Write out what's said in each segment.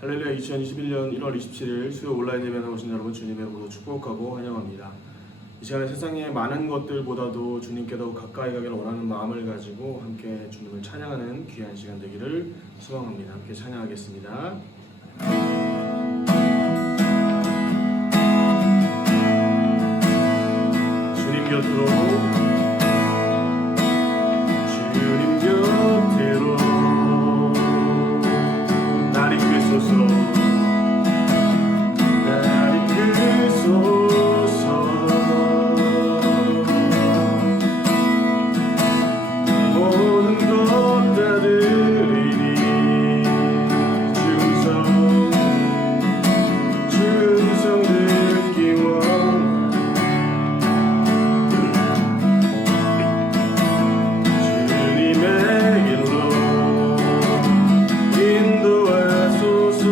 할렐루야. 2021년 1월 27일 수요 온라인 예배 나오신 여러분 주님의 이름으로 축복하고 환영합니다. 이 시간에 세상의 많은 것들보다도 주님께 더 가까이 가기를 원하는 마음을 가지고 함께 주님을 찬양하는 귀한 시간 되기를 소망합니다. 함께 찬양하겠습니다. 주님 곁으로 날 이끄소서. 모든 것 다 드리니 충성 듣기 원하네. 주님의 길로 인도하소서.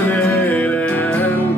그만해란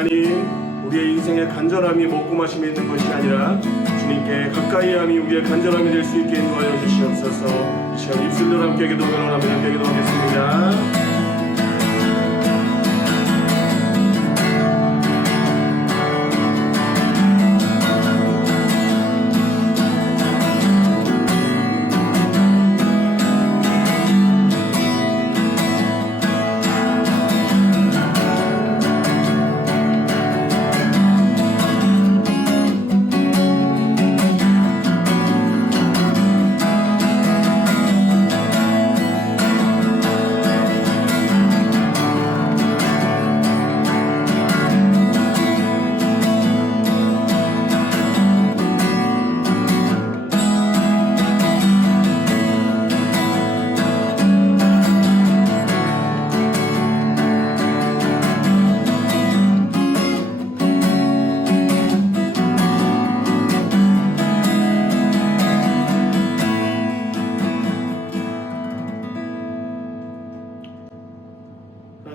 하나님, 우리의 인생의 간절함이 먹고 마심에 있는 것이 아니라 주님께 가까이함이 우리의 간절함이 될 수 있게 인도하여 주시옵소서. 이 시간 입술로 함께 기도하며 함께 기도하겠습니다.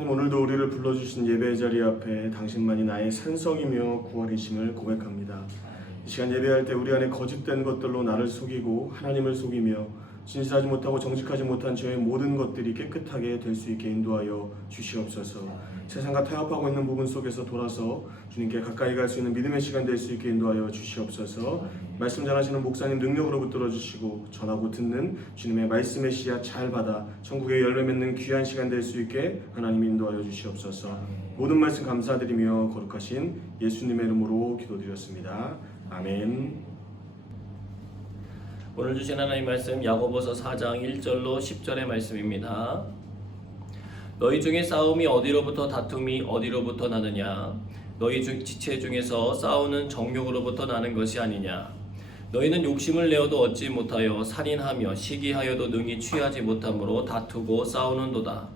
오늘도 우리를 불러주신 예배의 자리 앞에 당신만이 나의 산성이며 구원이심을 고백합니다. 이 시간 예배할 때 우리 안에 거짓된 것들로 나를 속이고 하나님을 속이며 진실하지 못하고 정직하지 못한 저의 모든 것들이 깨끗하게 될 수 있게 인도하여 주시옵소서. 세상과 타협하고 있는 부분 속에서 돌아서 주님께 가까이 갈 수 있는 믿음의 시간 될 수 있게 인도하여 주시옵소서. 말씀 전하시는 목사님 능력으로 붙들어 주시고 전하고 듣는 주님의 말씀의 씨앗 잘 받아 천국의 열매 맺는 귀한 시간 될 수 있게 하나님 인도하여 주시옵소서. 모든 말씀 감사드리며 거룩하신 예수님의 이름으로 기도드렸습니다. 아멘. 오늘 주신 하나님 말씀 야고보서 4장 1절로 10절의 말씀입니다. 너희 중에 싸움이 어디로부터 다툼이 어디로부터 나느냐? 너희 지체 중에서 싸우는 정욕으로부터 나는 것이 아니냐? 너희는 욕심을 내어도 얻지 못하여 살인하며 시기하여도 능히 취하지 못함으로 다투고 싸우는도다.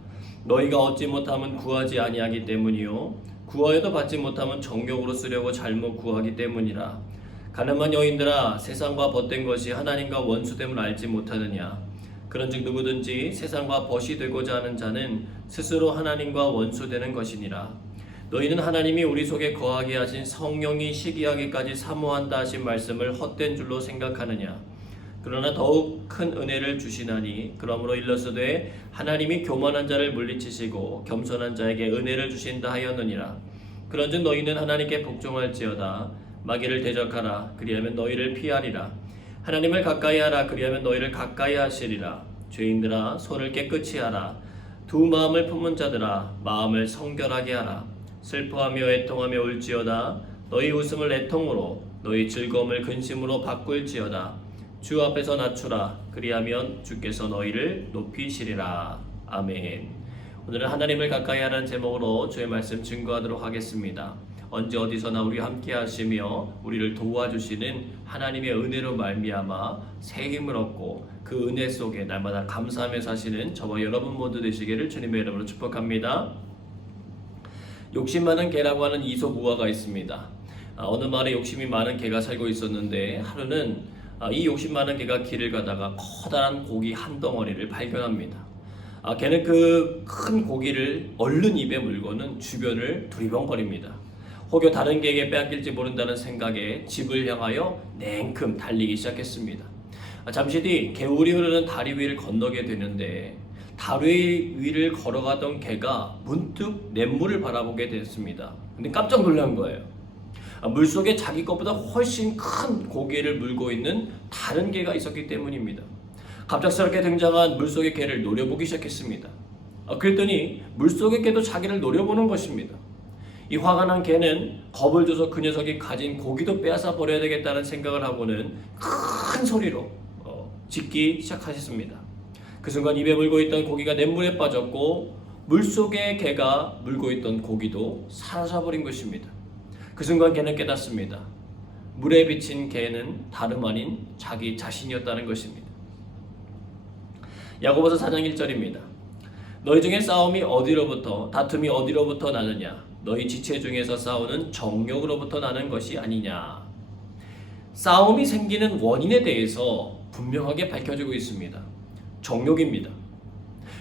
너희가 얻지 못함은 구하지 아니하기 때문이요 구하여도 받지 못함은 정욕으로 쓰려고 잘못 구하기 때문이라. 가늠한 여인들아, 세상과 벗된 것이 하나님과 원수됨을 알지 못하느냐? 그런즉 누구든지 세상과 벗이 되고자 하는 자는 스스로 하나님과 원수되는 것이니라. 너희는 하나님이 우리 속에 거하게 하신 성령이 시기하기까지 사모한다 하신 말씀을 헛된 줄로 생각하느냐? 그러나 더욱 큰 은혜를 주시나니 그러므로 일러스되 하나님이 교만한 자를 물리치시고 겸손한 자에게 은혜를 주신다 하였느니라. 그런즉 너희는 하나님께 복종할지어다. 마귀를 대적하라. 그리하면 너희를 피하리라. 하나님을 가까이 하라. 그리하면 너희를 가까이 하시리라. 죄인들아, 손을 깨끗이 하라. 두 마음을 품은 자들아, 마음을 성결하게 하라. 슬퍼하며 애통하며 울지어다. 너희 웃음을 애통으로, 너희 즐거움을 근심으로 바꿀지어다. 주 앞에서 낮추라. 그리하면 주께서 너희를 높이시리라. 아멘. 오늘은 하나님을 가까이 하라는 제목으로 주의 말씀 증거하도록 하겠습니다. 언제 어디서나 우리와 함께 하시며 우리를 도와주시는 하나님의 은혜로 말미암아 새 힘을 얻고 그 은혜 속에 날마다 감사하며 사시는 저와 여러분 모두 되시기를 주님의 이름으로 축복합니다. 욕심 많은 개라고 하는 이솝우화가 있습니다. 어느 마을에 욕심이 많은 개가 살고 있었는데 하루는 이 욕심 많은 개가 길을 가다가 커다란 고기 한 덩어리를 발견합니다. 개는 그 큰 고기를 얼른 입에 물고는 주변을 두리번거립니다. 혹여 다른 개에게 빼앗길지 모른다는 생각에 집을 향하여 냉큼 달리기 시작했습니다. 잠시 뒤 개울이 흐르는 다리 위를 건너게 되는데 다리 위를 걸어가던 개가 문득 냇물을 바라보게 됐습니다. 근데 깜짝 놀란 거예요. 물속에 자기 것보다 훨씬 큰 고기를 물고 있는 다른 개가 있었기 때문입니다. 갑작스럽게 등장한 물속의 개를 노려보기 시작했습니다. 그랬더니 물속의 개도 자기를 노려보는 것입니다. 이 화가 난 개는 겁을 줘서 그 녀석이 가진 고기도 빼앗아 버려야 되겠다는 생각을 하고는 큰 소리로 짖기 시작하셨습니다. 그 순간 입에 물고 있던 고기가 냇물에 빠졌고 물속의 개가 물고 있던 고기도 사라져버린 것입니다. 그 순간 개는 깨닫습니다. 물에 비친 개는 다름 아닌 자기 자신이었다는 것입니다. 야고보서 4장 1절입니다. 너희 중에 싸움이 어디로부터 다툼이 어디로부터 나느냐? 너희 지체 중에서 싸우는 정욕으로부터 나는 것이 아니냐. 싸움이 생기는 원인에 대해서 분명하게 밝혀지고 있습니다. 정욕입니다.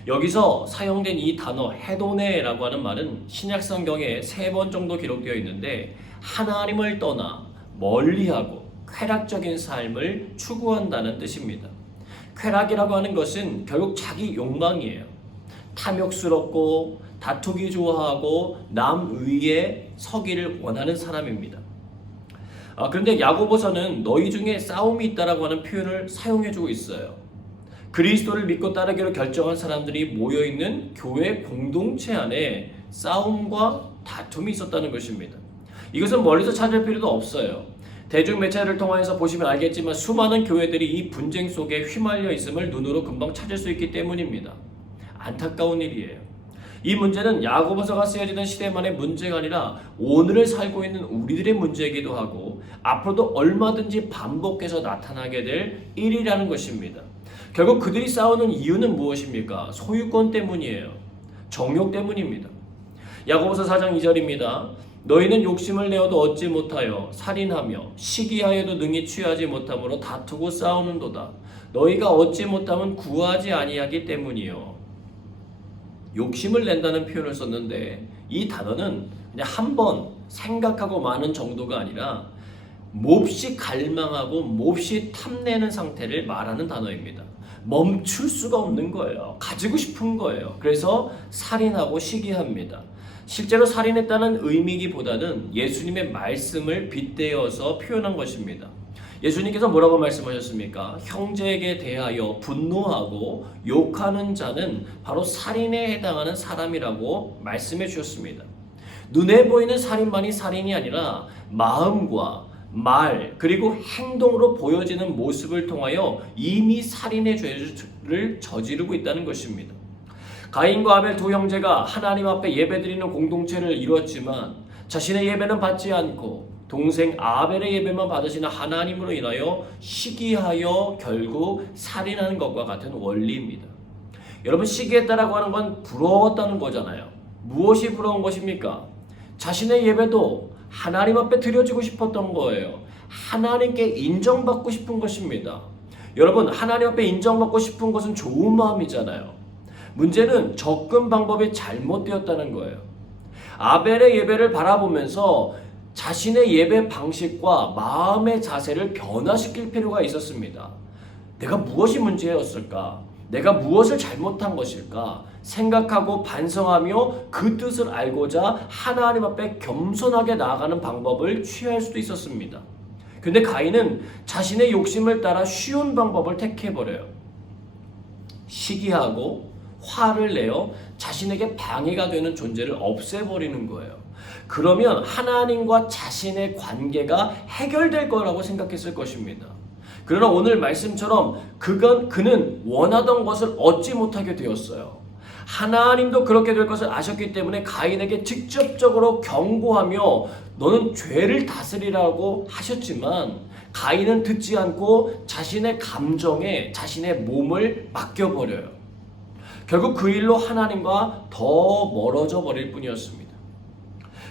여기서 사용된 이 단어 헤도네라고 하는 말은 신약 성경에 3번 정도 기록되어 있는데 하나님을 떠나 멀리하고 쾌락적인 삶을 추구한다는 뜻입니다. 쾌락이라고 하는 것은 결국 자기 욕망이에요. 탐욕스럽고 다투기 좋아하고 남 위에 서기를 원하는 사람입니다. 그런데 야고보서는 너희 중에 싸움이 있다라고 하는 표현을 사용해주고 있어요. 그리스도를 믿고 따르기로 결정한 사람들이 모여있는 교회 공동체 안에 싸움과 다툼이 있었다는 것입니다. 이것은 멀리서 찾을 필요도 없어요. 대중 매체를 통해서 보시면 알겠지만 수많은 교회들이 이 분쟁 속에 휘말려 있음을 눈으로 금방 찾을 수 있기 때문입니다. 안타까운 일이에요. 이 문제는 야고보서가 쓰여지던 시대만의 문제가 아니라 오늘을 살고 있는 우리들의 문제이기도 하고 앞으로도 얼마든지 반복해서 나타나게 될 일이라는 것입니다. 결국 그들이 싸우는 이유는 무엇입니까? 소유권 때문이에요. 정욕 때문입니다. 야고보서 4장 2절입니다. 너희는 욕심을 내어도 얻지 못하여 살인하며 시기하여도 능히 취하지 못함으로 다투고 싸우는도다. 너희가 얻지 못하면 구하지 아니하기 때문이요. 욕심을 낸다는 표현을 썼는데 이 단어는 그냥 한 번 생각하고 마는 정도가 아니라 몹시 갈망하고 몹시 탐내는 상태를 말하는 단어입니다. 멈출 수가 없는 거예요. 가지고 싶은 거예요. 그래서 살인하고 시기합니다. 실제로 살인했다는 의미기보다는 예수님의 말씀을 빗대어서 표현한 것입니다. 예수님께서 뭐라고 말씀하셨습니까? 형제에게 대하여 분노하고 욕하는 자는 바로 살인에 해당하는 사람이라고 말씀해 주셨습니다. 눈에 보이는 살인만이 살인이 아니라 마음과 말 그리고 행동으로 보여지는 모습을 통하여 이미 살인의 죄를 저지르고 있다는 것입니다. 가인과 아벨 두 형제가 하나님 앞에 예배드리는 공동체를 이루었지만 자신의 예배는 받지 않고 동생 아벨의 예배만 받으시는 하나님으로 인하여 시기하여 결국 살인하는 것과 같은 원리입니다. 여러분 시기했다라고 하는 건 부러웠다는 거잖아요. 무엇이 부러운 것입니까? 자신의 예배도 하나님 앞에 드려지고 싶었던 거예요. 하나님께 인정받고 싶은 것입니다. 여러분 하나님 앞에 인정받고 싶은 것은 좋은 마음이잖아요. 문제는 접근 방법이 잘못되었다는 거예요. 아벨의 예배를 바라보면서 자신의 예배 방식과 마음의 자세를 변화시킬 필요가 있었습니다. 내가 무엇이 문제였을까? 내가 무엇을 잘못한 것일까? 생각하고 반성하며 그 뜻을 알고자 하나님 앞에 겸손하게 나아가는 방법을 취할 수도 있었습니다. 근데 가인은 자신의 욕심을 따라 쉬운 방법을 택해버려요. 시기하고 화를 내어 자신에게 방해가 되는 존재를 없애버리는 거예요. 그러면 하나님과 자신의 관계가 해결될 거라고 생각했을 것입니다. 그러나 오늘 말씀처럼 그는 원하던 것을 얻지 못하게 되었어요. 하나님도 그렇게 될 것을 아셨기 때문에 가인에게 직접적으로 경고하며 너는 죄를 다스리라고 하셨지만 가인은 듣지 않고 자신의 감정에 자신의 몸을 맡겨버려요. 결국 그 일로 하나님과 더 멀어져 버릴 뿐이었습니다.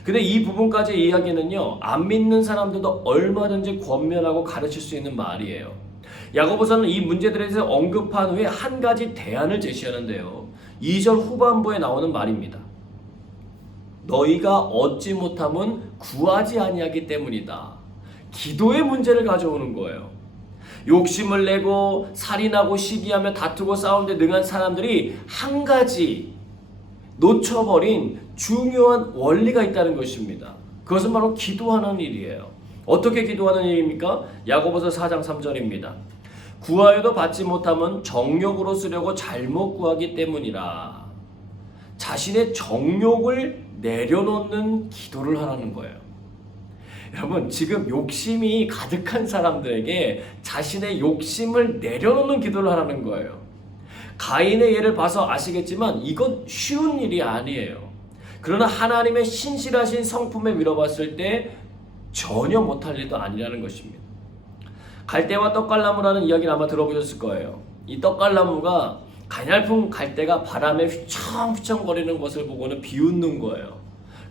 근데 이 부분까지 이야기는요, 안 믿는 사람들도 얼마든지 권면하고 가르칠 수 있는 말이에요. 야고보서는 이 문제들에 대해서 언급한 후에 한 가지 대안을 제시하는데요. 2절 후반부에 나오는 말입니다. 너희가 얻지 못함은 구하지 아니하기 때문이다. 기도의 문제를 가져오는 거예요. 욕심을 내고 살인하고 시기하며 다투고 싸우는데 능한 사람들이 한 가지 놓쳐버린 중요한 원리가 있다는 것입니다. 그것은 바로 기도하는 일이에요. 어떻게 기도하는 일입니까? 야고보서 4장 3절입니다. 구하여도 받지 못함은 정욕으로 쓰려고 잘못 구하기 때문이라. 자신의 정욕을 내려놓는 기도를 하라는 거예요. 여러분 지금 욕심이 가득한 사람들에게 자신의 욕심을 내려놓는 기도를 하라는 거예요. 가인의 예를 봐서 아시겠지만 이건 쉬운 일이 아니에요. 그러나 하나님의 신실하신 성품에 밀어봤을 때 전혀 못할 일도 아니라는 것입니다. 갈대와 떡갈나무라는 이야기를 아마 들어보셨을 거예요. 이 떡갈나무가 가냘픈 갈대가 바람에 휘청휘청거리는 것을 보고는 비웃는 거예요.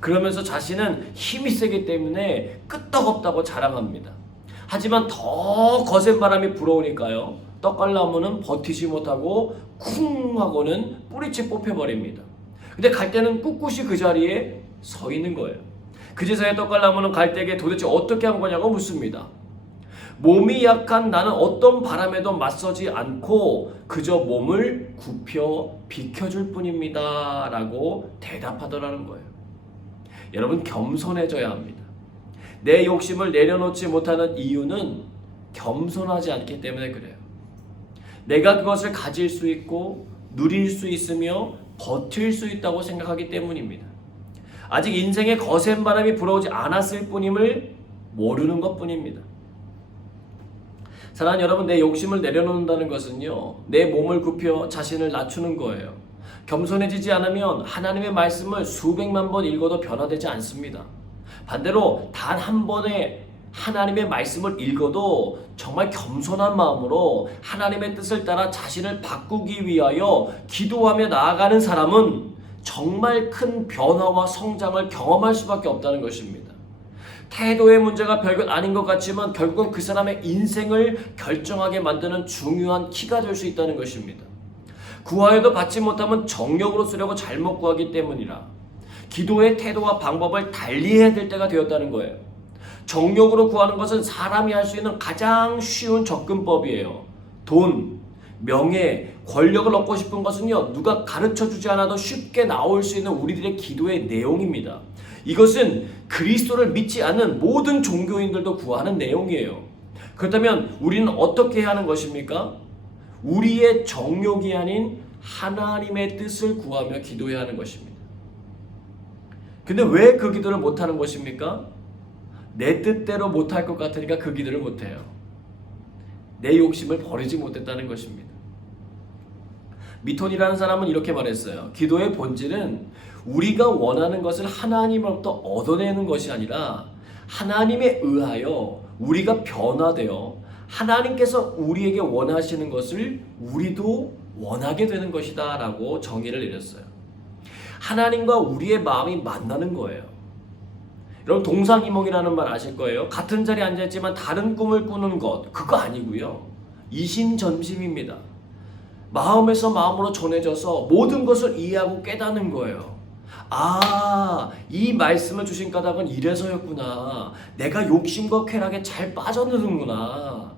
그러면서 자신은 힘이 세기 때문에 끄떡없다고 자랑합니다. 하지만 더 거센 바람이 불어오니까요, 떡갈나무는 버티지 못하고 쿵 하고는 뿌리째 뽑혀버립니다. 근데 갈대는 꿋꿋이 그 자리에 서 있는 거예요. 그제서야 떡갈나무는 갈대에게 도대체 어떻게 한 거냐고 묻습니다. 몸이 약한 나는 어떤 바람에도 맞서지 않고 그저 몸을 굽혀 비켜줄 뿐입니다 라고 대답하더라는 거예요. 여러분, 겸손해져야 합니다. 내 욕심을 내려놓지 못하는 이유는 겸손하지 않기 때문에 그래요. 내가 그것을 가질 수 있고 누릴 수 있으며 버틸 수 있다고 생각하기 때문입니다. 아직 인생에 거센 바람이 불어오지 않았을 뿐임을 모르는 것뿐입니다. 사랑하는 여러분, 내 욕심을 내려놓는다는 것은요, 내 몸을 굽혀 자신을 낮추는 거예요. 겸손해지지 않으면 하나님의 말씀을 수백만 번 읽어도 변화되지 않습니다. 반대로 단 한 번의 하나님의 말씀을 읽어도 정말 겸손한 마음으로 하나님의 뜻을 따라 자신을 바꾸기 위하여 기도하며 나아가는 사람은 정말 큰 변화와 성장을 경험할 수밖에 없다는 것입니다. 태도의 문제가 별것 아닌 것 같지만 결국은 그 사람의 인생을 결정하게 만드는 중요한 키가 될 수 있다는 것입니다. 구하여도 받지 못하면 정력으로 쓰려고 잘못 구하기 때문이라 기도의 태도와 방법을 달리해야 될 때가 되었다는 거예요. 정력으로 구하는 것은 사람이 할 수 있는 가장 쉬운 접근법이에요. 돈, 명예, 권력을 얻고 싶은 것은요, 누가 가르쳐주지 않아도 쉽게 나올 수 있는 우리들의 기도의 내용입니다. 이것은 그리스도를 믿지 않는 모든 종교인들도 구하는 내용이에요. 그렇다면 우리는 어떻게 해야 하는 것입니까? 우리의 정욕이 아닌 하나님의 뜻을 구하며 기도해야 하는 것입니다. 근데 왜 그 기도를 못하는 것입니까? 내 뜻대로 못할 것 같으니까 그 기도를 못해요. 내 욕심을 버리지 못했다는 것입니다. 미톤이라는 사람은 이렇게 말했어요. 기도의 본질은 우리가 원하는 것을 하나님으로부터 얻어내는 것이 아니라 하나님에 의하여 우리가 변화되어 하나님께서 우리에게 원하시는 것을 우리도 원하게 되는 것이다 라고 정의를 내렸어요. 하나님과 우리의 마음이 만나는 거예요. 여러분, 동상이몽이라는 말 아실 거예요. 같은 자리에 앉아있지만 다른 꿈을 꾸는 것, 그거 아니고요. 이심전심입니다. 마음에서 마음으로 전해져서 모든 것을 이해하고 깨닫는 거예요. 아, 이 말씀을 주신 까닭은 이래서였구나. 내가 욕심과 쾌락에 잘 빠져드는구나.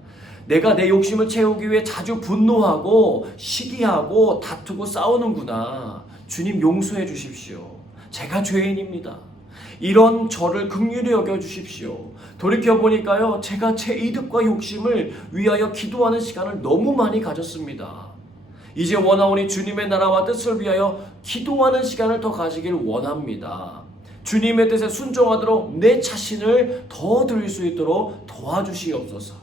내가 내 욕심을 채우기 위해 자주 분노하고 시기하고 다투고 싸우는구나. 주님, 용서해 주십시오. 제가 죄인입니다. 이런 저를 긍휼히 여겨 주십시오. 돌이켜보니까요, 제가 제 이득과 욕심을 위하여 기도하는 시간을 너무 많이 가졌습니다. 이제 원하오니 주님의 나라와 뜻을 위하여 기도하는 시간을 더 가지길 원합니다. 주님의 뜻에 순종하도록 내 자신을 더 드릴 수 있도록 도와주시옵소서.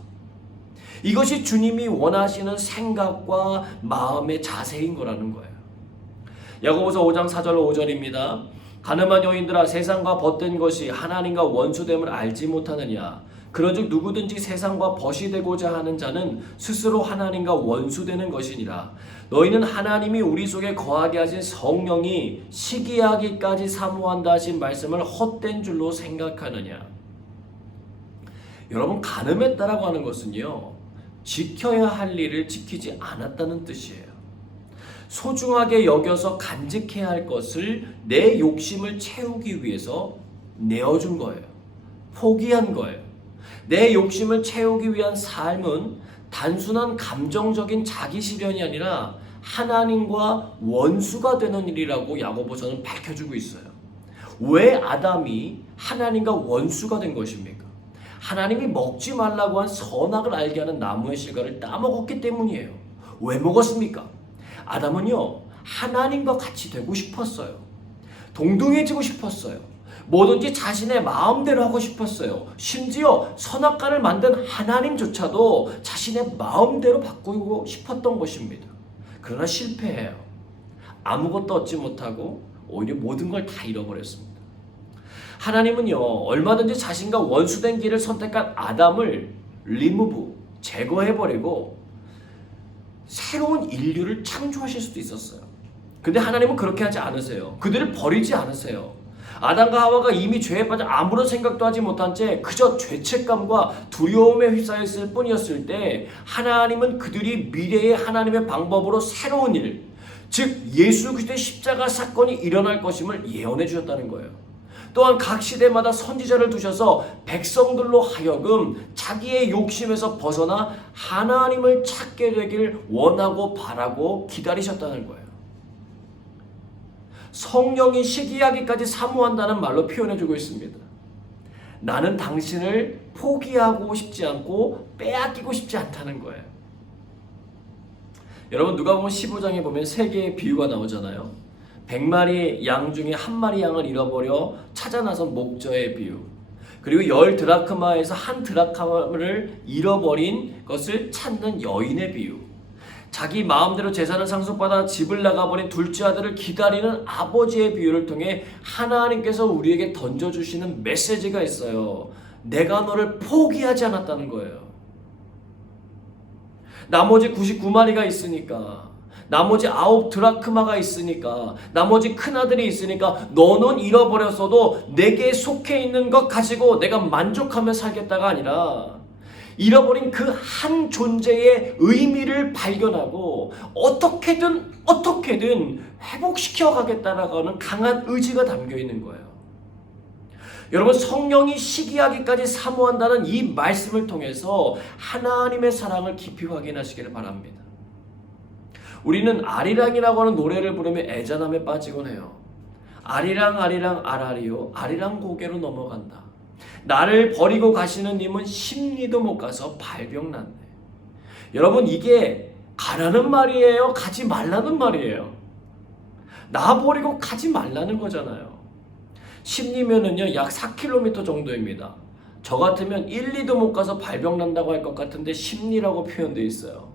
이것이 주님이 원하시는 생각과 마음의 자세인 거라는 거예요. 야고보서 5장 4절로 5절입니다. 가늠한 여인들아, 세상과 벗된 것이 하나님과 원수됨을 알지 못하느냐? 그런즉 누구든지 세상과 벗이 되고자 하는 자는 스스로 하나님과 원수되는 것이니라. 너희는 하나님이 우리 속에 거하게 하신 성령이 시기하기까지 사모한다 하신 말씀을 헛된 줄로 생각하느냐? 여러분, 가늠했다라고 하는 것은요, 지켜야 할 일을 지키지 않았다는 뜻이에요. 소중하게 여겨서 간직해야 할 것을 내 욕심을 채우기 위해서 내어준 거예요. 포기한 거예요. 내 욕심을 채우기 위한 삶은 단순한 감정적인 자기 실현이 아니라 하나님과 원수가 되는 일이라고 야고보서는 밝혀주고 있어요. 왜 아담이 하나님과 원수가 된 것입니까? 하나님이 먹지 말라고 한 선악을 알게 하는 나무의 실과를 따먹었기 때문이에요. 왜 먹었습니까? 아담은요, 하나님과 같이 되고 싶었어요. 동등해지고 싶었어요. 뭐든지 자신의 마음대로 하고 싶었어요. 심지어 선악과를 만든 하나님조차도 자신의 마음대로 바꾸고 싶었던 것입니다. 그러나 실패해요. 아무것도 얻지 못하고 오히려 모든 걸 다 잃어버렸습니다. 하나님은요, 얼마든지 자신과 원수된 길을 선택한 아담을 제거해버리고 새로운 인류를 창조하실 수도 있었어요. 근데 하나님은 그렇게 하지 않으세요. 그들을 버리지 않으세요. 아담과 하와가 이미 죄에 빠져 아무런 생각도 하지 못한 채 그저 죄책감과 두려움에 휩싸였을 뿐이었을 때 하나님은 그들이 미래의 하나님의 방법으로 새로운 일, 즉 예수 그리스도의 십자가 사건이 일어날 것임을 예언해 주셨다는 거예요. 또한 각 시대마다 선지자를 두셔서 백성들로 하여금 자기의 욕심에서 벗어나 하나님을 찾게 되길 원하고 바라고 기다리셨다는 거예요. 성령이 시기하기까지 사모한다는 말로 표현해주고 있습니다. 나는 당신을 포기하고 싶지 않고 빼앗기고 싶지 않다는 거예요. 여러분 누가복음 15장에 보면 세 개의 비유가 나오잖아요. 100마리 양 중에 한 마리 양을 잃어버려 찾아 나선 목자의 비유, 그리고 10드라크마에서 한 드라크마를 잃어버린 것을 찾는 여인의 비유, 자기 마음대로 재산을 상속받아 집을 나가버린 둘째 아들을 기다리는 아버지의 비유를 통해 하나님께서 우리에게 던져주시는 메시지가 있어요. 내가 너를 포기하지 않았다는 거예요. 나머지 99마리가 있으니까, 나머지 9드라크마가 있으니까, 나머지 큰아들이 있으니까 너는 잃어버렸어도 내게 속해 있는 것 가지고 내가 만족하며 살겠다가 아니라 잃어버린 그 한 존재의 의미를 발견하고 어떻게든 회복시켜 가겠다라고 하는 강한 의지가 담겨 있는 거예요. 여러분 성령이 시기하기까지 사모한다는 이 말씀을 통해서 하나님의 사랑을 깊이 확인하시기를 바랍니다. 우리는 아리랑이라고 하는 노래를 부르며 애잔함에 빠지곤 해요. 아리랑 아리랑 아라리요 아리랑 고개로 넘어간다. 나를 버리고 가시는 님은 심리도 못 가서 발병났네. 여러분 이게 가라는 말이에요? 가지 말라는 말이에요? 나 버리고 가지 말라는 거잖아요. 심리면은요 약 4km 정도입니다. 저 같으면 1, 2도 못 가서 발병난다고 할 것 같은데 심리라고 표현되어 있어요.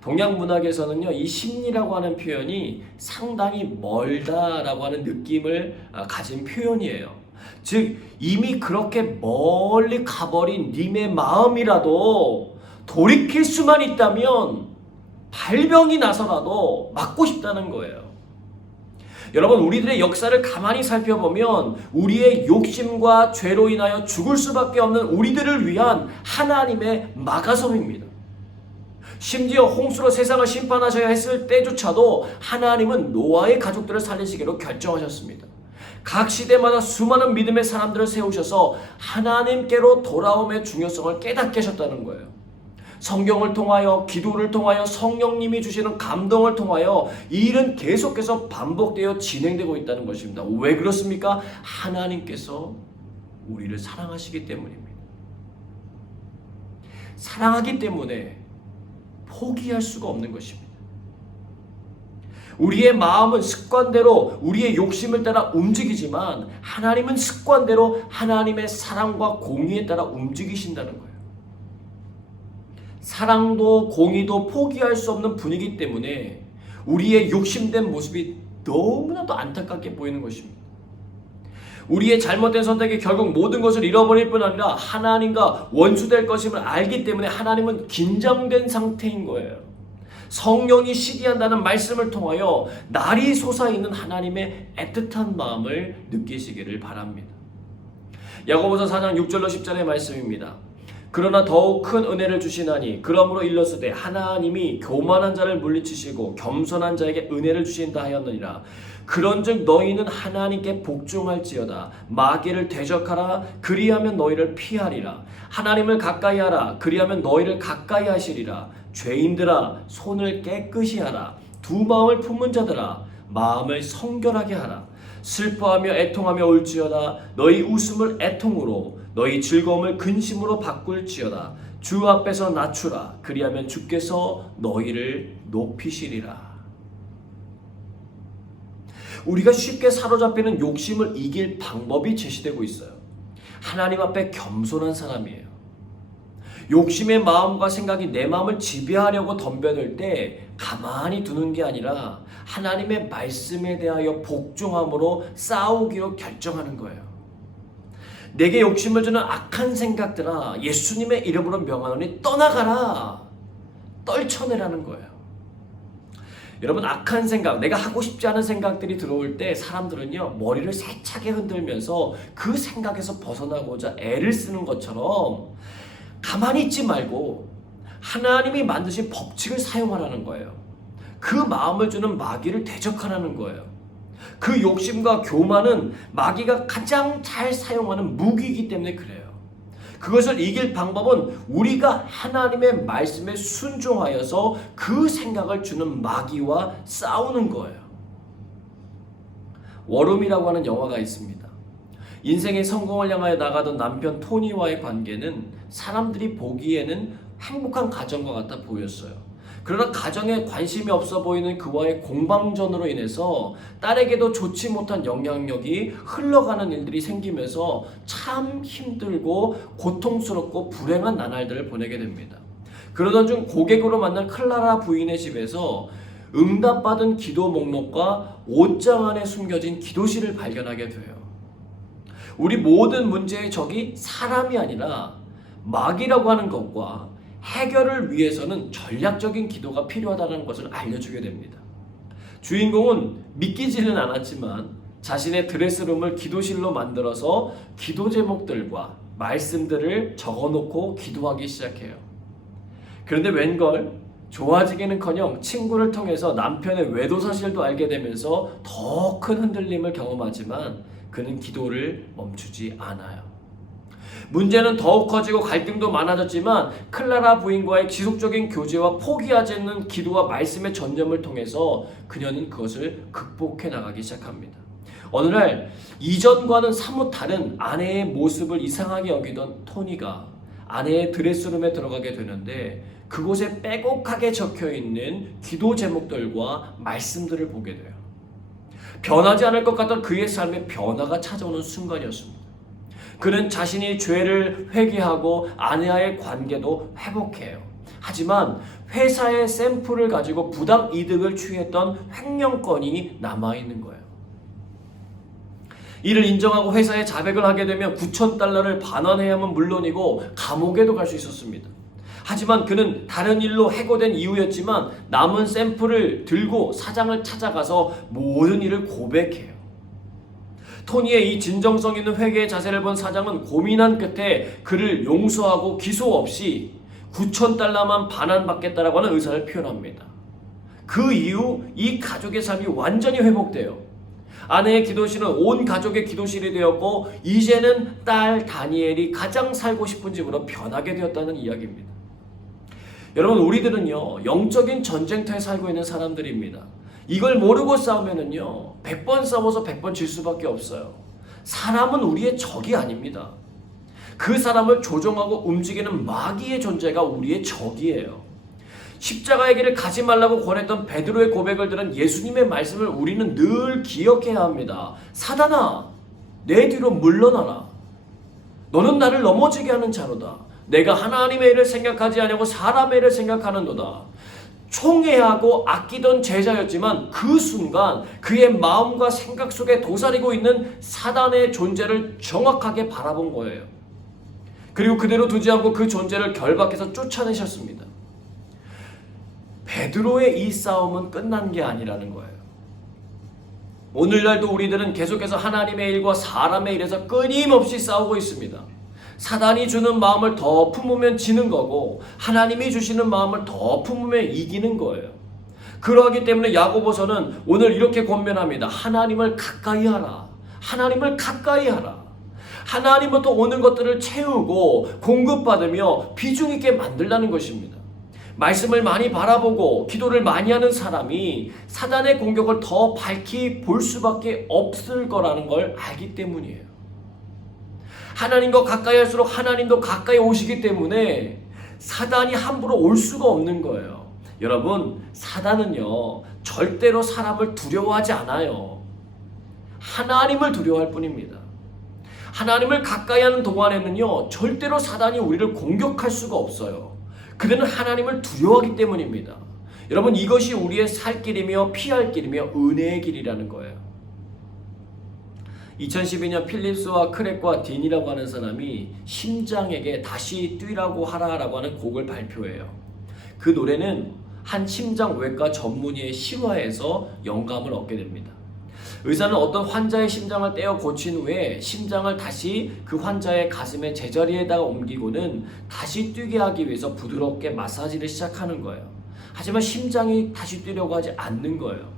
동양 문학에서는요 이 심리라고 하는 표현이 상당히 멀다라고 하는 느낌을 가진 표현이에요. 즉 이미 그렇게 멀리 가버린 님의 마음이라도 돌이킬 수만 있다면 발병이 나서라도 막고 싶다는 거예요. 여러분 우리들의 역사를 가만히 살펴보면 우리의 욕심과 죄로 인하여 죽을 수밖에 없는 우리들을 위한 하나님의 마가섬입니다. 심지어 홍수로 세상을 심판하셔야 했을 때조차도 하나님은 노아의 가족들을 살리시기로 결정하셨습니다. 각 시대마다 수많은 믿음의 사람들을 세우셔서 하나님께로 돌아옴의 중요성을 깨닫게 하셨다는 거예요. 성경을 통하여, 기도를 통하여, 성령님이 주시는 감동을 통하여 이 일은 계속해서 반복되어 진행되고 있다는 것입니다. 왜 그렇습니까? 하나님께서 우리를 사랑하시기 때문입니다. 사랑하기 때문에 포기할 수가 없는 것입니다. 우리의 마음은 습관대로 우리의 욕심을 따라 움직이지만 하나님은 습관대로 하나님의 사랑과 공의에 따라 움직이신다는 거예요. 사랑도 공의도 포기할 수 없는 분위기 때문에 우리의 욕심된 모습이 너무나도 안타깝게 보이는 것입니다. 우리의 잘못된 선택이 결국 모든 것을 잃어버릴 뿐 아니라 하나님과 원수될 것임을 알기 때문에 하나님은 긴장된 상태인 거예요. 성령이 시기한다는 말씀을 통하여 날이 솟아있는 하나님의 애틋한 마음을 느끼시기를 바랍니다. 야고보서 4장 6절로 10절의 말씀입니다. 그러나 더욱 큰 은혜를 주시나니 그러므로 일렀으되 하나님이 교만한 자를 물리치시고 겸손한 자에게 은혜를 주신다 하였느니라. 그런즉 너희는 하나님께 복종할지어다. 마귀를 대적하라. 그리하면 너희를 피하리라. 하나님을 가까이 하라. 그리하면 너희를 가까이 하시리라. 죄인들아 손을 깨끗이 하라. 두 마음을 품은 자들아 마음을 성결하게 하라. 슬퍼하며 애통하며 울지어다. 너희 웃음을 애통으로 너희 즐거움을 근심으로 바꿀지어다. 주 앞에서 낮추라. 그리하면 주께서 너희를 높이시리라. 우리가 쉽게 사로잡히는 욕심을 이길 방법이 제시되고 있어요. 하나님 앞에 겸손한 사람이에요. 욕심의 마음과 생각이 내 마음을 지배하려고 덤벼들 때 가만히 두는 게 아니라 하나님의 말씀에 대하여 복종함으로 싸우기로 결정하는 거예요. 내게 욕심을 주는 악한 생각들아 예수님의 이름으로 명하노니 떠나가라. 떨쳐내라는 거예요. 여러분, 악한 생각, 내가 하고 싶지 않은 생각들이 들어올 때 사람들은요, 머리를 세차게 흔들면서 그 생각에서 벗어나고자 애를 쓰는 것처럼 가만히 있지 말고 하나님이 만드신 법칙을 사용하라는 거예요. 그 마음을 주는 마귀를 대적하라는 거예요. 그 욕심과 교만은 마귀가 가장 잘 사용하는 무기이기 때문에 그래요. 그것을 이길 방법은 우리가 하나님의 말씀에 순종하여서 그 생각을 주는 마귀와 싸우는 거예요. 워룸이라고 하는 영화가 있습니다. 인생의 성공을 향하여 나가던 남편 토니와의 관계는 사람들이 보기에는 행복한 가정과 같아 보였어요. 그러나 가정에 관심이 없어 보이는 그와의 공방전으로 인해서 딸에게도 좋지 못한 영향력이 흘러가는 일들이 생기면서 참 힘들고 고통스럽고 불행한 나날들을 보내게 됩니다. 그러던 중 고객으로 만난 클라라 부인의 집에서 응답받은 기도 목록과 옷장 안에 숨겨진 기도실을 발견하게 돼요. 우리 모든 문제의 적이 사람이 아니라 마귀라고 하는 것과 해결을 위해서는 전략적인 기도가 필요하다는 것을 알려주게 됩니다. 주인공은 믿기지는 않았지만 자신의 드레스룸을 기도실로 만들어서 기도 제목들과 말씀들을 적어놓고 기도하기 시작해요. 그런데 웬걸 좋아지기는커녕 친구를 통해서 남편의 외도 사실도 알게 되면서 더 큰 흔들림을 경험하지만 그는 기도를 멈추지 않아요. 문제는 더욱 커지고 갈등도 많아졌지만 클라라 부인과의 지속적인 교제와 포기하지 않는 기도와 말씀의 전념을 통해서 그녀는 그것을 극복해 나가기 시작합니다. 어느 날 이전과는 사뭇 다른 아내의 모습을 이상하게 여기던 토니가 아내의 드레스룸에 들어가게 되는데 그곳에 빼곡하게 적혀있는 기도 제목들과 말씀들을 보게 돼요. 변하지 않을 것 같던 그의 삶에 변화가 찾아오는 순간이었습니다. 그는 자신이 죄를 회개하고 아내와의 관계도 회복해요. 하지만 회사의 샘플을 가지고 부당 이득을 취했던 횡령건이 남아있는 거예요. 이를 인정하고 회사에 자백을 하게 되면 $9,000를 반환해야만 물론이고 감옥에도 갈 수 있었습니다. 하지만 그는 다른 일로 해고된 이후였지만 남은 샘플을 들고 사장을 찾아가서 모든 일을 고백해요. 토니의 이 진정성 있는 회개의 자세를 본 사장은 고민한 끝에 그를 용서하고 기소 없이 $9,000만 반환받겠다라고 하는 의사를 표현합니다. 그 이후 이 가족의 삶이 완전히 회복돼요. 아내의 기도실은 온 가족의 기도실이 되었고 이제는 딸 다니엘이 가장 살고 싶은 집으로 변하게 되었다는 이야기입니다. 여러분, 우리들은요 영적인 전쟁터에 살고 있는 사람들입니다. 이걸 모르고 싸우면은요 100번 싸워서 100번 질 수밖에 없어요. 사람은 우리의 적이 아닙니다. 그 사람을 조종하고 움직이는 마귀의 존재가 우리의 적이에요. 십자가의 길을 가지 말라고 권했던 베드로의 고백을 들은 예수님의 말씀을 우리는 늘 기억해야 합니다. 사단아, 내 뒤로 물러나라. 너는 나를 넘어지게 하는 자로다. 내가 하나님의 일을 생각하지 아니하고 사람의 일을 생각하는도다. 총애하고 아끼던 제자였지만 그 순간 그의 마음과 생각 속에 도사리고 있는 사단의 존재를 정확하게 바라본 거예요. 그리고 그대로 두지 않고 그 존재를 결박해서 쫓아내셨습니다. 베드로의 이 싸움은 끝난 게 아니라는 거예요. 오늘날도 우리들은 계속해서 하나님의 일과 사람의 일에서 끊임없이 싸우고 있습니다. 사단이 주는 마음을 더 품으면 지는 거고 하나님이 주시는 마음을 더 품으면 이기는 거예요. 그러하기 때문에 야고보서는 오늘 이렇게 권면합니다. 하나님을 가까이 하라. 하나님을 가까이 하라. 하나님부터 오는 것들을 채우고 공급받으며 비중 있게 만들라는 것입니다. 말씀을 많이 바라보고 기도를 많이 하는 사람이 사단의 공격을 더 밝히 볼 수밖에 없을 거라는 걸 알기 때문이에요. 하나님과 가까이 할수록 하나님도 가까이 오시기 때문에 사단이 함부로 올 수가 없는 거예요. 여러분, 사단은요 절대로 사람을 두려워하지 않아요. 하나님을 두려워할 뿐입니다. 하나님을 가까이 하는 동안에는요 절대로 사단이 우리를 공격할 수가 없어요. 그들은 하나님을 두려워하기 때문입니다. 여러분, 이것이 우리의 살 길이며 피할 길이며 은혜의 길이라는 거예요. 2012년 필립스와 크랙과 딘이라고 하는 사람이 심장에게 다시 뛰라고 하라라고 하는 곡을 발표해요. 그 노래는 한 심장외과 전문의의 실화에서 영감을 얻게 됩니다. 의사는 어떤 환자의 심장을 떼어 고친 후에 심장을 다시 그 환자의 가슴의 제자리에다가 옮기고는 다시 뛰게 하기 위해서 부드럽게 마사지를 시작하는 거예요. 하지만 심장이 다시 뛰려고 하지 않는 거예요.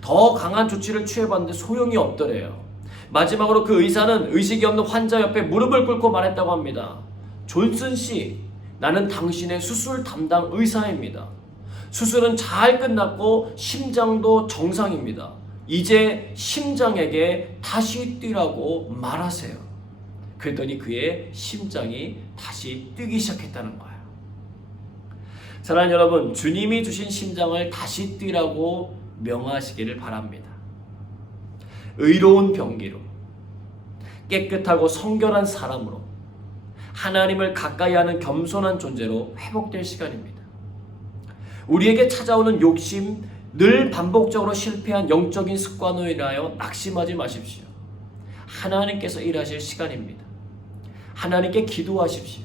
더 강한 조치를 취해봤는데 소용이 없더래요. 마지막으로 그 의사는 의식이 없는 환자 옆에 무릎을 꿇고 말했다고 합니다. 존슨 씨, 나는 당신의 수술 담당 의사입니다. 수술은 잘 끝났고 심장도 정상입니다. 이제 심장에게 다시 뛰라고 말하세요. 그랬더니 그의 심장이 다시 뛰기 시작했다는 거예요. 사랑하는 여러분, 주님이 주신 심장을 다시 뛰라고 명하시기를 바랍니다. 의로운 병기로, 깨끗하고 성결한 사람으로, 하나님을 가까이 하는 겸손한 존재로 회복될 시간입니다. 우리에게 찾아오는 욕심, 늘 반복적으로 실패한 영적인 습관으로 인하여 낙심하지 마십시오. 하나님께서 일하실 시간입니다. 하나님께 기도하십시오.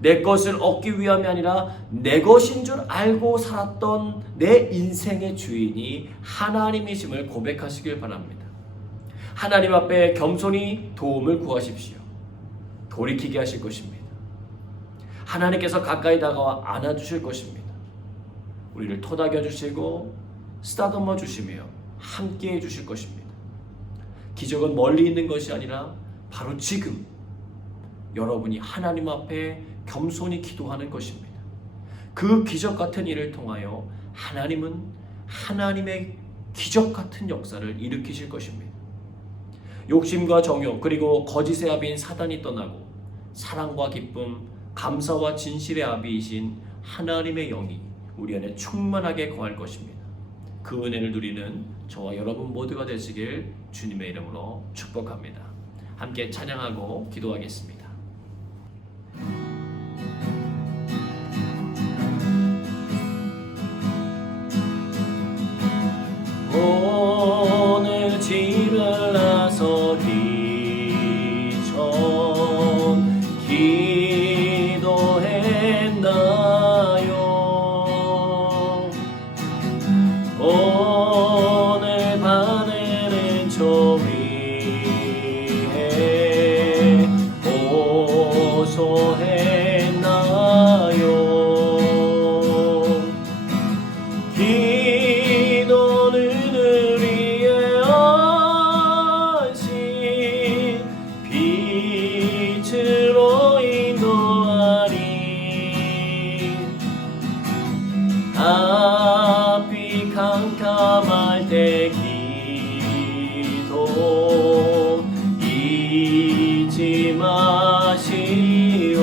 내 것을 얻기 위함이 아니라 내 것인 줄 알고 살았던 내 인생의 주인이 하나님이심을 고백하시길 바랍니다. 하나님 앞에 겸손히 도움을 구하십시오. 돌이키게 하실 것입니다. 하나님께서 가까이 다가와 안아주실 것입니다. 우리를 토닥여 주시고 쓰다듬어 주시며 함께해 주실 것입니다. 기적은 멀리 있는 것이 아니라 바로 지금 여러분이 하나님 앞에 겸손히 기도하는 것입니다. 그 기적 같은 일을 통하여 하나님은 하나님의 기적 같은 역사를 일으키실 것입니다. 욕심과 정욕 그리고 거짓의 아비인 사단이 떠나고 사랑과 기쁨, 감사와 진실의 아비이신 하나님의 영이 우리 안에 충만하게 거할 것입니다. 그 은혜를 누리는 저와 여러분 모두가 되시길 주님의 이름으로 축복합니다. 함께 찬양하고 기도하겠습니다. 오늘 집을 나서기 전 기도했나요? 오늘 바늘은 저 위에 호소했나요? 기도는 우리의 안식 빛으로 인도하리. 앞이 캄캄할 때 기도 잊지 마시오.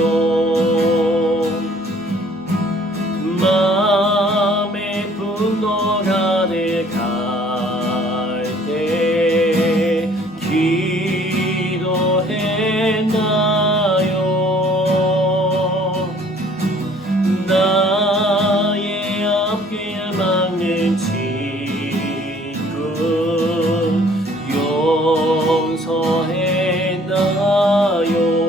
마음에 분노 가득할 때 기도했나요? 나의 앞길 막는 친구 용서했나요?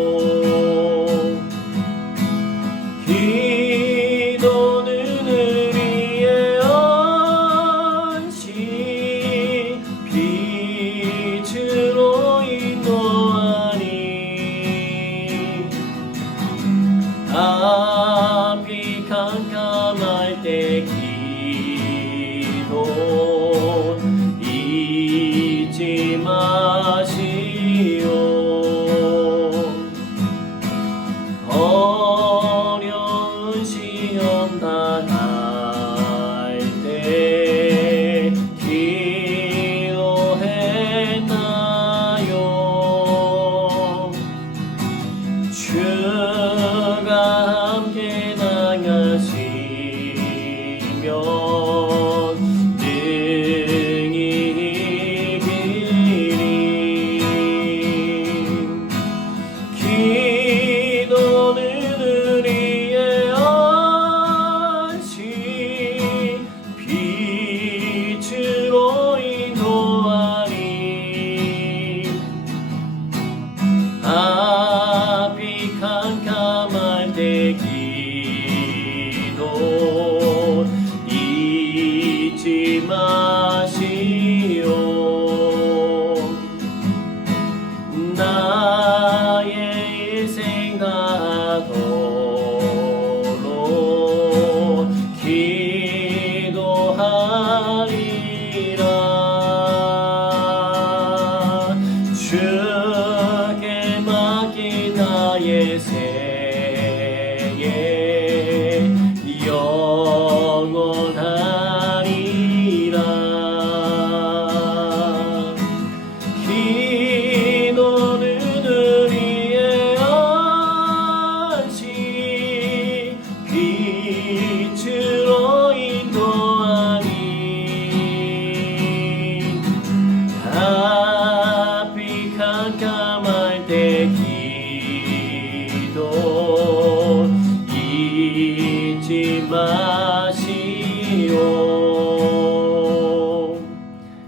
함께 기도 잊지 마시오.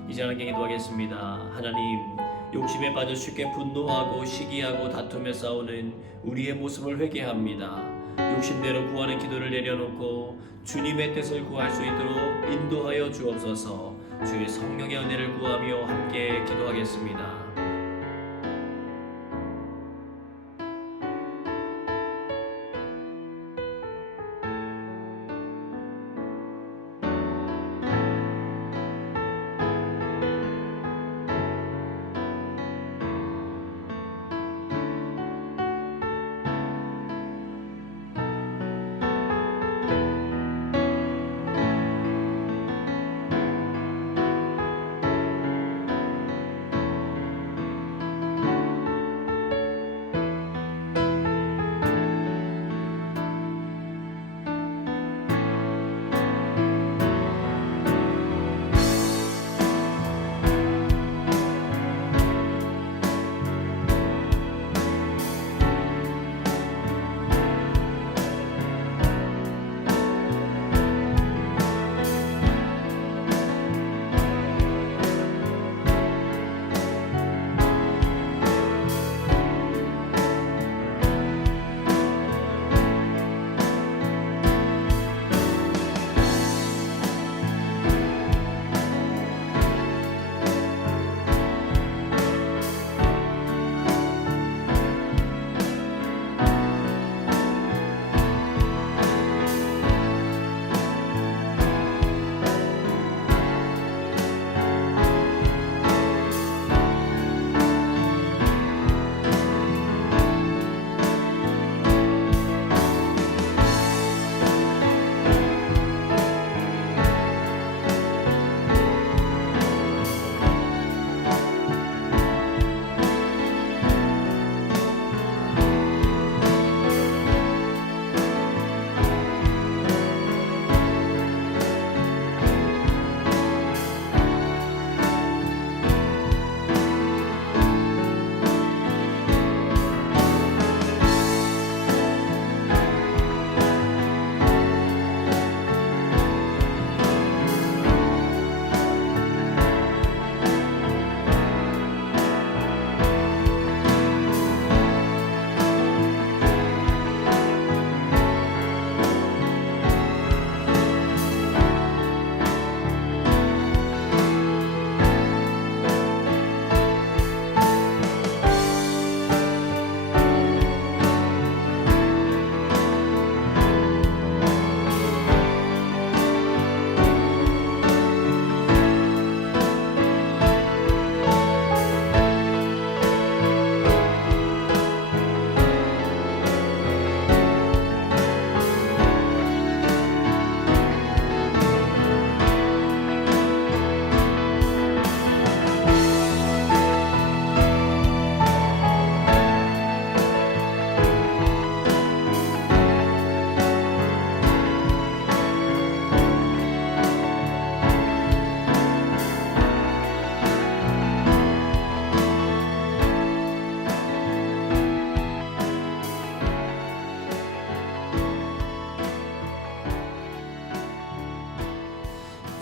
이제 함께 기도하겠습니다. 하나님, 욕심에 빠져 쉽게 분노하고 시기하고 다투며 싸우는 우리의 모습을 회개합니다. 욕심대로 구하는 기도를 내려놓고 주님의 뜻을 구할 수 있도록 인도하여 주옵소서. 주의 성령의 은혜를 구하며 함께 기도하겠습니다.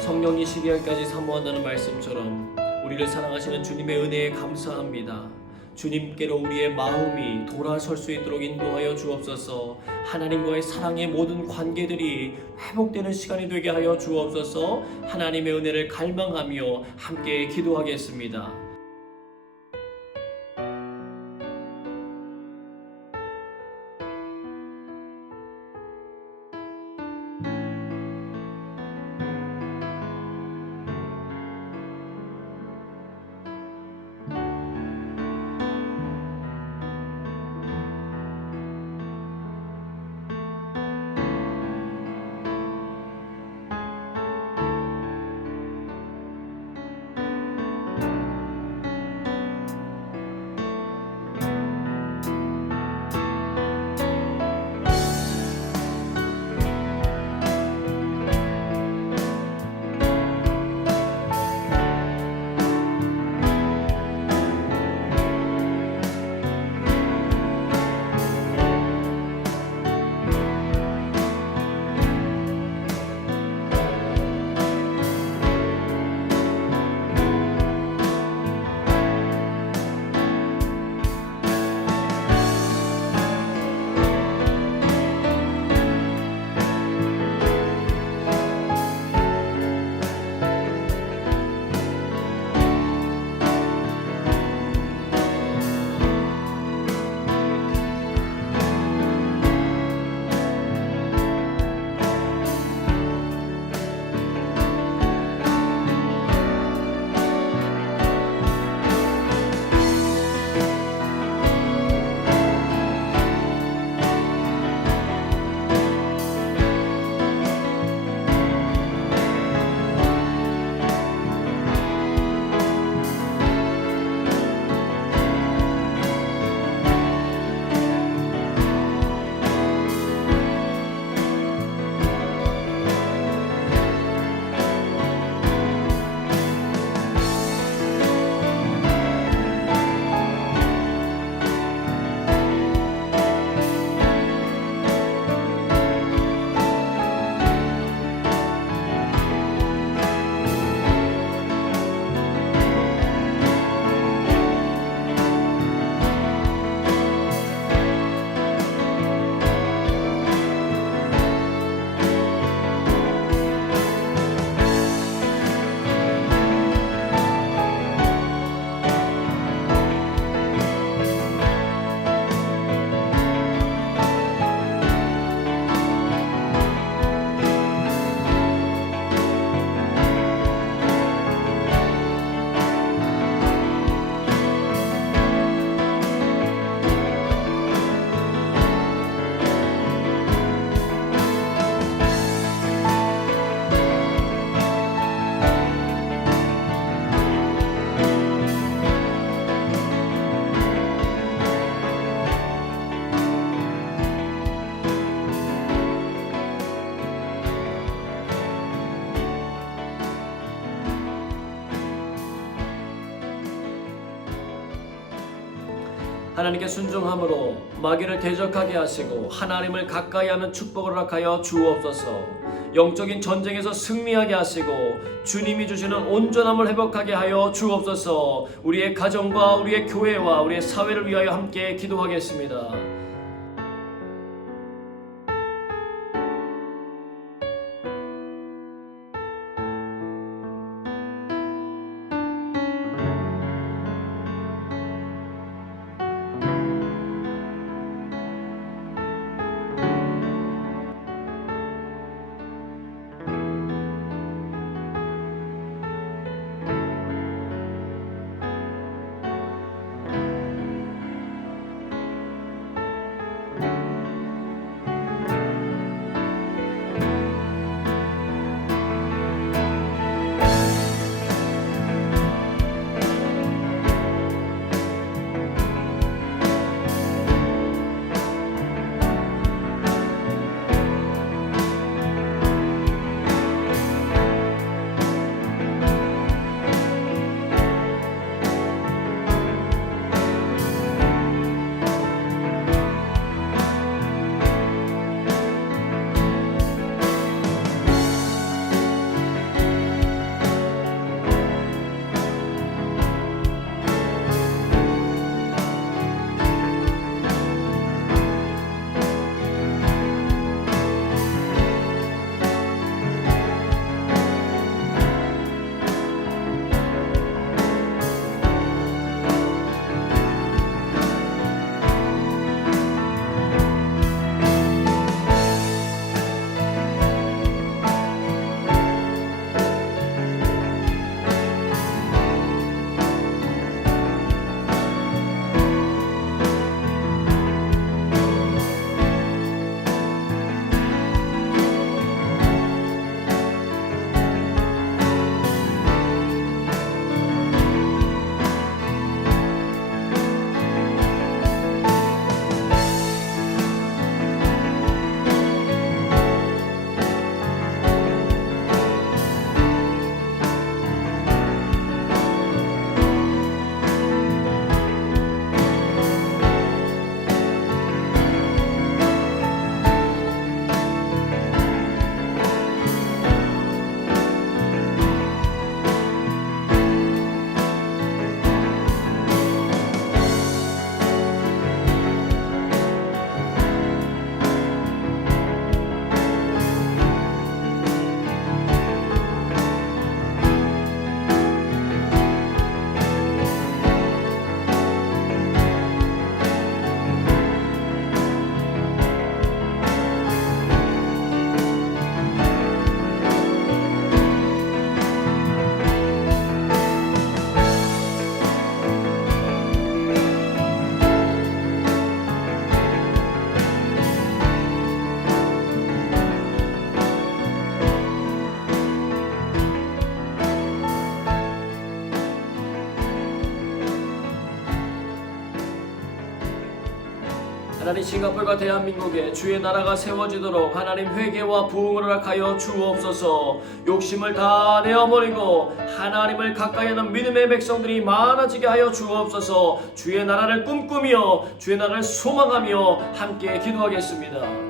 성령이 12월까지 사모한다는 말씀처럼 우리를 사랑하시는 주님의 은혜에 감사합니다. 주님께로 우리의 마음이 돌아설 수 있도록 인도하여 주옵소서. 하나님과의 사랑의 모든 관계들이 회복되는 시간이 되게 하여 주옵소서. 하나님의 은혜를 갈망하며 함께 기도하겠습니다. 하나님께 순종함으로 마귀를 대적하게 하시고 하나님을 가까이 하는 축복을 허락하여 주옵소서. 영적인 전쟁에서 승리하게 하시고 주님이 주시는 온전함을 회복하게 하여 주옵소서. 우리의 가정과 우리의 교회와 우리의 사회를 위하여 함께 기도하겠습니다. 하나님, 싱가포르와 대한민국에 주의 나라가 세워지도록 하나님 회개와 부흥을 허락하여 주옵소서. 욕심을 다 내어버리고 하나님을 가까이 하는 믿음의 백성들이 많아지게 하여 주옵소서. 주의 나라를 꿈꾸며 주의 나라를 소망하며 함께 기도하겠습니다.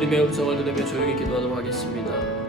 주님의 음성을 들으며 조용히 기도하도록 하겠습니다.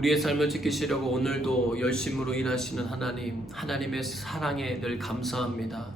우리의 삶을 지키시려고 오늘도 열심으로 일하시는 하나님, 하나님의 사랑에 늘 감사합니다.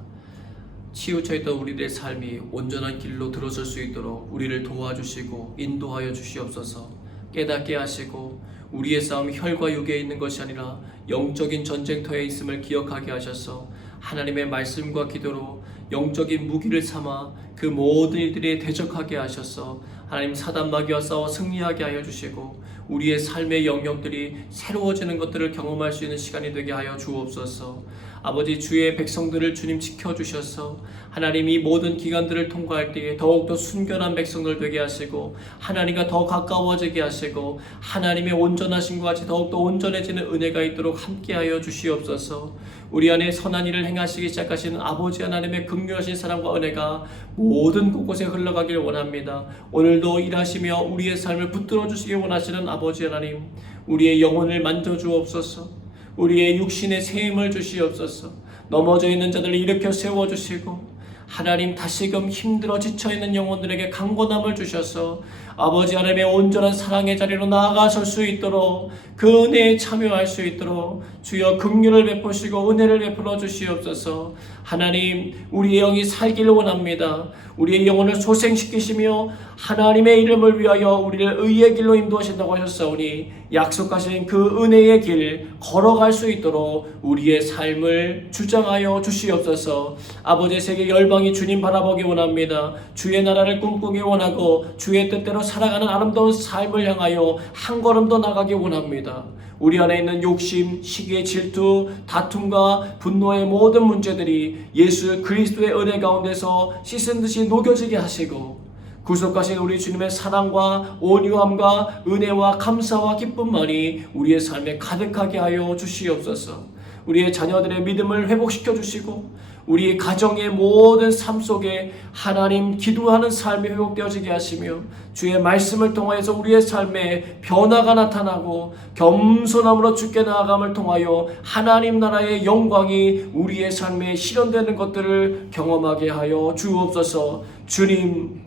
치우쳐 있던 우리들의 삶이 온전한 길로 들어설 수 있도록 우리를 도와주시고 인도하여 주시옵소서. 깨닫게 하시고 우리의 싸움이 혈과 육에 있는 것이 아니라 영적인 전쟁터에 있음을 기억하게 하셔서 하나님의 말씀과 기도로 영적인 무기를 삼아 그 모든 일들에 대적하게 하셔서 하나님 사단 마귀와 싸워 승리하게 하여 주시고 우리의 삶의 영역들이 새로워지는 것들을 경험할 수 있는 시간이 되게 하여 주옵소서. 아버지, 주의 백성들을 주님 지켜주셔서 하나님 이 모든 기간들을 통과할 때에 더욱더 순결한 백성들 되게 하시고 하나님과 더 가까워지게 하시고 하나님의 온전하심과 같이 더욱더 온전해지는 은혜가 있도록 함께하여 주시옵소서. 우리 안에 선한 일을 행하시기 시작하시는 아버지 하나님의 긍휼하신 사랑과 은혜가 모든 곳곳에 흘러가길 원합니다. 오늘도 일하시며 우리의 삶을 붙들어 주시기 원하시는 아버지 하나님, 우리의 영혼을 만져주옵소서. 우리의 육신에 세임을 주시옵소서. 넘어져 있는 자들을 일으켜 세워주시고 하나님 다시금 힘들어 지쳐있는 영혼들에게 강건함을 주셔서 아버지 하나님의 온전한 사랑의 자리로 나아가설 수 있도록 그 은혜에 참여할 수 있도록 주여 긍휼을 베푸시고 은혜를 베풀어 주시옵소서. 하나님, 우리의 영이 살기를 원합니다. 우리의 영혼을 소생시키시며 하나님의 이름을 위하여 우리를 의의 길로 인도하신다고 하셨사오니 약속하신 그 은혜의 길 걸어갈 수 있도록 우리의 삶을 주장하여 주시옵소서. 아버지, 세계 열방이 주님 바라보기 원합니다. 주의 나라를 꿈꾸기 원하고 주의 뜻대로 살아가는 아름다운 삶을 향하여 한 걸음 더 나가기 원합니다. 우리 안에 있는 욕심, 시기, 질투, 다툼과 분노의 모든 문제들이 예수 그리스도의 은혜 가운데서 씻은 듯이 녹여지게 하시고 구속하신 우리 주님의 사랑과 온유함과 은혜와 감사와 기쁨만이 우리의 삶에 가득하게 하여 주시옵소서. 우리의 자녀들의 믿음을 회복시켜 주시고 우리 가정의 모든 삶 속에 하나님 기도하는 삶이 회복되어지게 하시며 주의 말씀을 통하여서 우리의 삶에 변화가 나타나고 겸손함으로 주께 나아감을 통하여 하나님 나라의 영광이 우리의 삶에 실현되는 것들을 경험하게 하여 주옵소서. 주님,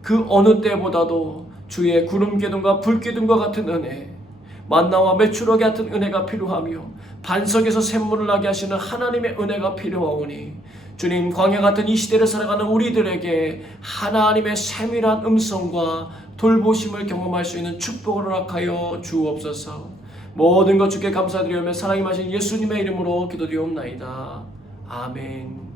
그 어느 때보다도 주의 구름 기둥과 불 기둥과 같은 은혜, 만나와 메추라기 같은 은혜가 필요하며 반석에서 샘물을 나게 하시는 하나님의 은혜가 필요하오니 주님, 광야 같은 이 시대를 살아가는 우리들에게 하나님의 세밀한 음성과 돌보심을 경험할 수 있는 축복을 허락하여 주옵소서. 모든 것 주께 감사드리며 사랑이 마신 예수님의 이름으로 기도드리옵나이다. 아멘.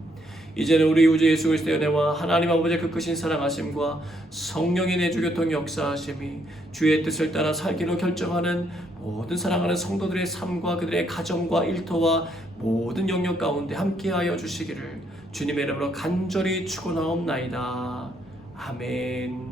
이제는 우리 우주 예수 그리스도의 은혜와 하나님 아버지의 그 크신 사랑하심과 성령의 내주교통 역사하심이 주의 뜻을 따라 살기로 결정하는 모든 사랑하는 성도들의 삶과 그들의 가정과 일터와 모든 영역 가운데 함께하여 주시기를 주님의 이름으로 간절히 축원하옵나이다. 아멘.